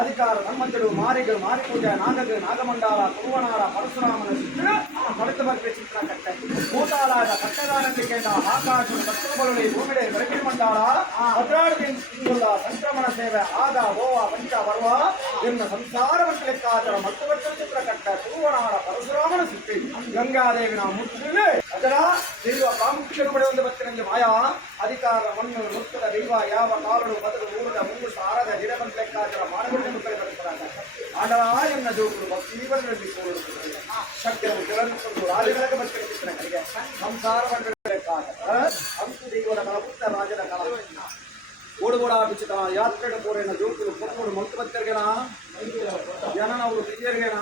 ಅಧಿಕಾರ ನಮ್ಮಂತರು ಮಾರಿಗಳು ಮಾರಿ ಪೂಜೆ ನಾಗಗಳು ನಾಗಮಂಡಲ ಕುರುವನಾರ ಪರಶುರಾಮನ ಚಿತ್ರ ಮರೆತು ಬರ್ಪೆ ಚಿತ್ರ ಕಟ್ಟೆ ಭೂತಾಳಾದ ಕಟ್ಟದಾರಂತಿಕೆಯಿಂದ ಆಕಾಶ ದಕ್ಷಿಣಬಲುಳಿ ಭೂಮಿಡೆ ಬೆಳಕಿನ ಮಂಡಾಳ ಭದ್ರಾಡಿಂದ ಸಂಕ್ರಮಣ ಸೇವೆ ಆಗ ಗೋವ ಪಂಚ ಬರುವ ಎನ್ನ ಸಂಸಾರ ಲೆಕ್ಕಾಚಾರ ಮತ್ತು ಭಟ್ಟ ಚಿತ್ರ ಕಟ್ಟ ಕುರುವನಾರ ಪರಶುರಾಮನ ಸಿಕ್ಕಿ ಗಂಗಾದೇವಿನ ಮುತ್ತಿನಲ್ಲಿ ಅದರ ದೈವ ಪ್ರಾಮುಖ್ಯರು ಪಡೆಯುವಂತೆ ಭಕ್ತರಲ್ಲಿ ಮಾಯಾ ಅಧಿಕಾರ ಮಣ್ಣು ಮುತ್ತದ ದೈವ ಯಾವ ಕಾಲಡು ಬದಲು ಮೂರದ ಮುಂಗು ಸಾರದ ಗಿಡಬಂತ ಲೆಕ್ಕಾಚಾರ ಮಾಡಬೇಕೆಂದು ಕರೆಬರುತ್ತಾರೆ ಆಡಳ ಎನ್ನ ಜೋಗುರು ಭಕ್ತಿ ಜೀವನದಲ್ಲಿ ಕೂಡುತ್ತದೆ ಶಕ್ತಿಯನ್ನು ಕೆಳಗಿಕೊಂಡು ರಾಜಗಳ ಭಕ್ತರ ಚಿತ್ರಗಳಿಗೆ ಸಂಸಾರ ಲೆಕ್ಕಾಚಾರ ಅಂತು ದೈವದ ಕಲಪುತ್ತ ರಾಜದ ಕಲ ಓಡುಗೋಡ ಬಿಚ್ಚಿತ ಯಾತ್ರೆಗಳ ಪೂರೈನ ಜೋಗುರು ಕೊಮ್ಮೂರು ಮಂತು ಭಕ್ತರಿಗೆನ ಜನನವರು ಹಿರಿಯರಿಗೆನ